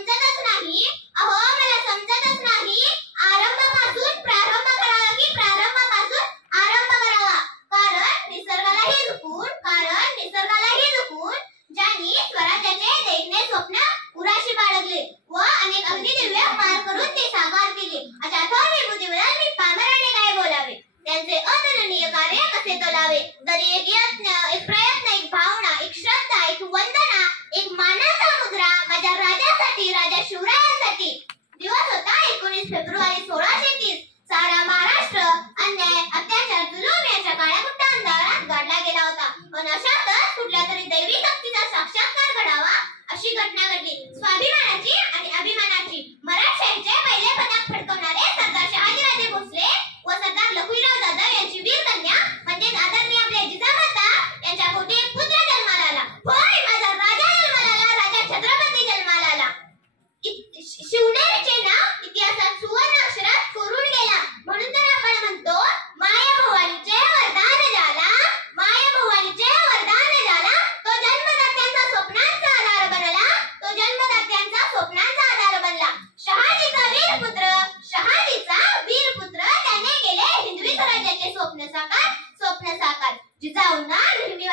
समजतच नाही. अहो मला समजतच नाही. आरंभापासून प्रारंभ करावा की प्रारंभापासून आरंभ करावा. कारण निसर्गालाही झुकून ज्यांनी स्वराज्याचे देखणे स्वप्न उराशी बाळगले व अनेक अगदी दिव्य पार करून ते साकार केले. अशा थोर विभूतीबद्दल मी पामराने काय बोलावे. त्यांचे अतुलनीय कार्य कसे तोलावे. तरी एक यत्न, एक प्रयत्न, एक भावना, एक श्रद्धा, एक वंदना, एक मानाचा मुद्रा माझ्या राजासाठी, राजा शिवरायांसाठी. दिवस होता 19 फेब्रुवारी 1630. सारा महाराष्ट्र अन्याय, अत्याचार, जुलूम याच्या काळ्या कुट्ट अंधारात गाडला गेला होता. पण अशातच कुठल्या तरी दैवी शक्तीचा साक्षात्कार घडावा अशी घटना घडली. स्वाभिमानाची आणि अभिमानाची मराठशाहीचे पहिले पताक फडकवणारे सरदार शहाजीराजे भोसले व सरदार लखुजीराव जाधव यांची वीर कन्या म्हणजेच आदरणीय आपले जिजामाता यांच्या पोटी एक पुत्र जन्माला आला. होय, माझा राजा जन्माला आला, राजा छत्रपती जन्माला आला. शिवनेरीचे नाव इतिहासात सुवर्ण अक्षरात कोरून गेला. म्हणून तर आपण म्हणतो मायाभवानीचे वरदान झाला, मायाभवानीचे वरदान झाला. तो जन्मदात्यांचा स्वप्नांचा आधार बनला, तो जन्मदात्यांचा स्वप्नांचा आधार बनला. शहाजीचा वीर पुत्र त्याने केले हिंदवी स्वराज्याचे स्वप्न साकार. जिजाऊंना नेहमी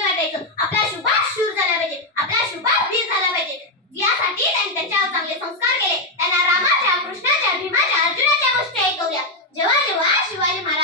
वाटायचं आपला शुभात शूर झाला पाहिजे, आपला शुभात वीर झाला पाहिजे. यासाठी त्यांनी त्याच्यावर चांगले संस्कार केले. त्यांना रामाच्या, कृष्णाच्या, भीमाच्या, अर्जुनाच्या गोष्टी ऐकवल्या. जेव्हा शिवाजी महाराज